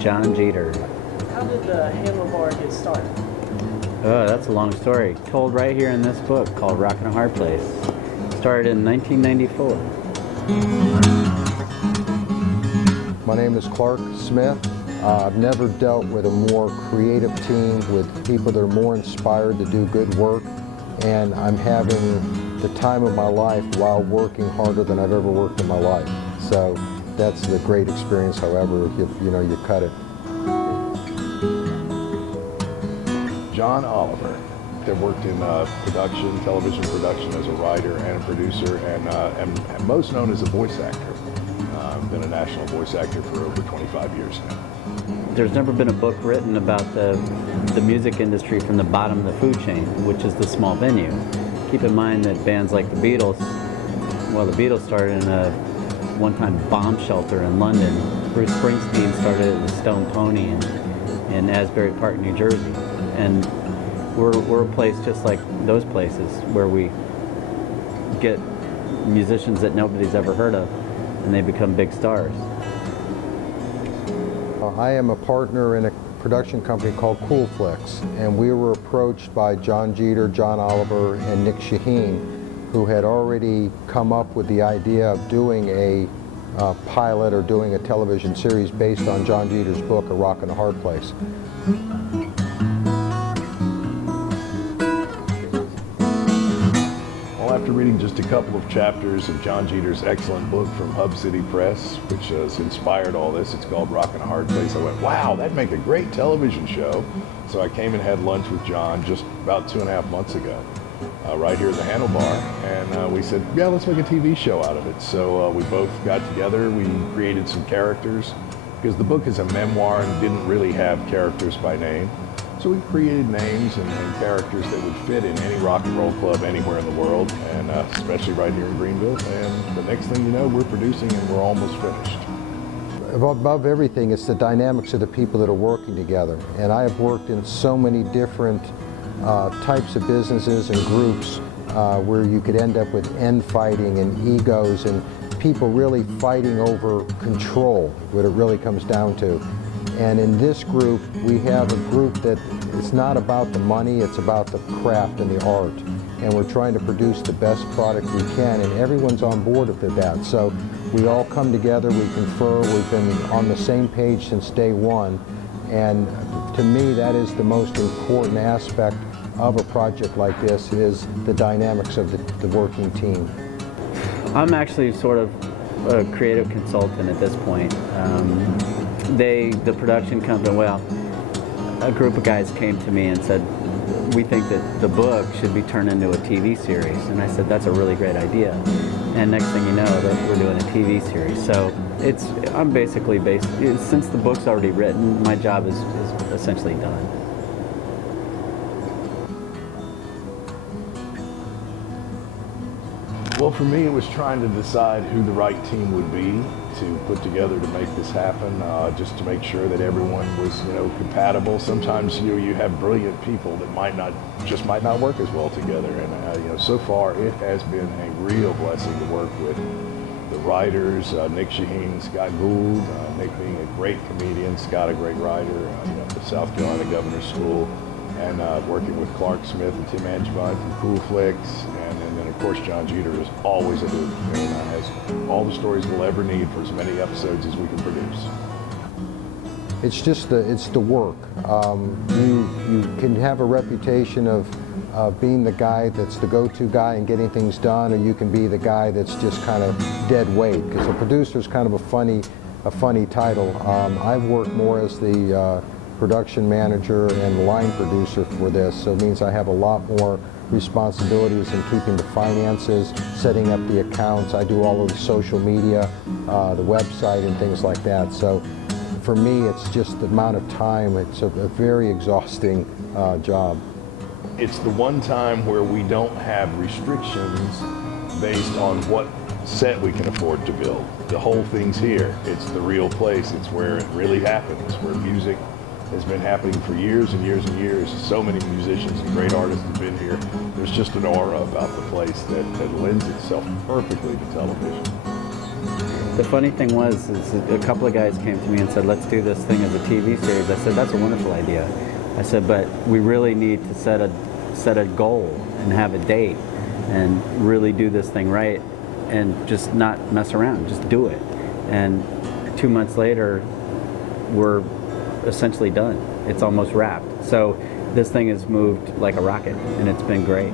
John Jeter. How did the Handlebar get started? Oh, that's a long story. Told right here in this book called Rockin' a Hard Place. Started in 1994. My name is Clark Smith. I've never dealt with a more creative team, with people that are more inspired to do good work, and I'm having the time of my life while working harder than I've ever worked in my life. So that's the great experience, however, you cut it. John Oliver. I've worked in production, television production as a writer and a producer, and most known as a voice actor. I've been a national voice actor for over 25 years now. There's never been a book written about the music industry from the bottom of the food chain, which is the small venue. Keep in mind that bands like the Beatles, well, the Beatles started in a one-time bomb shelter in London. Bruce Springsteen started at the Stone Pony in Asbury Park, New Jersey. And we're a place just like those places where we get musicians that nobody's ever heard of, and they become big stars. I am a partner in a production company called KoolFlix, and we were approached by John Jeter, John Oliver, and Nick Shaheen, who had already come up with the idea of doing a pilot or doing a television series based on John Jeter's book, A Rockin' a Hard Place. After reading just a couple of chapters of John Jeter's excellent book from Hub City Press, which has inspired all this, it's called Rockin' a Hard Place, I went, wow, that'd make a great television show. So I came and had lunch with John just about 2.5 months ago, right here at the Handlebar, and we said, yeah, let's make a TV show out of it. So we both got together, we created some characters, because the book is a memoir and didn't really have characters by name. So we created names and characters that would fit in any rock and roll club anywhere in the world, and especially right here in Greenville. And the next thing you know, we're producing and we're almost finished. Above everything, it's the dynamics of the people that are working together. And I have worked in so many different types of businesses and groups where you could end up with infighting and egos and people really fighting over control, what it really comes down to. And in this group, we have a group that it's not about the money, it's about the craft and the art. And we're trying to produce the best product we can, and everyone's on board with that. So we all come together, we confer, we've been on the same page since day one. And to me, that is the most important aspect of a project like this, is the dynamics of the working team. I'm actually sort of a creative consultant at this point. The production company, well, a group of guys came to me and said, we think that the book should be turned into a TV series. And I said, that's a really great idea. And next thing you know, that we're doing a TV series. So I'm basically since the book's already written, my job is essentially done. Well, for me, it was trying to decide who the right team would be to put together to make this happen, just to make sure that everyone was, compatible. Sometimes, you have brilliant people that might not work as well together. And, so far, it has been a real blessing to work with the writers, Nick Shaheen, Scott Gould, Nick being a great comedian, Scott a great writer, the South Carolina Governor's School, and working with Clark Smith and Tim Angevine from KoolFlix, and then of course John Jeter is always a hoot and has all the stories we'll ever need for as many episodes as we can produce. It's just the work. You can have a reputation of being the guy that's the go-to guy and getting things done, or you can be the guy that's just kind of dead weight, because a producer is kind of a funny title. I've worked more as the production manager and line producer for this, so it means I have a lot more responsibilities in keeping the finances, setting up the accounts. I do all of the social media, the website and things like that. So for me, it's just the amount of time. It's a very exhausting job. It's the one time where we don't have restrictions based on what set we can afford to build. The whole thing's here. It's the real place. It's where it really happens, where music has been happening for years and years and years. So many musicians and great artists have been here. There's just an aura about the place that lends itself perfectly to television. The funny thing was, is a couple of guys came to me and said, let's do this thing as a TV series. I said, that's a wonderful idea. I said, but we really need to set a goal and have a date and really do this thing right and just not mess around, just do it. And 2 months later, we're essentially done. It's almost wrapped. So this thing has moved like a rocket, and it's been great.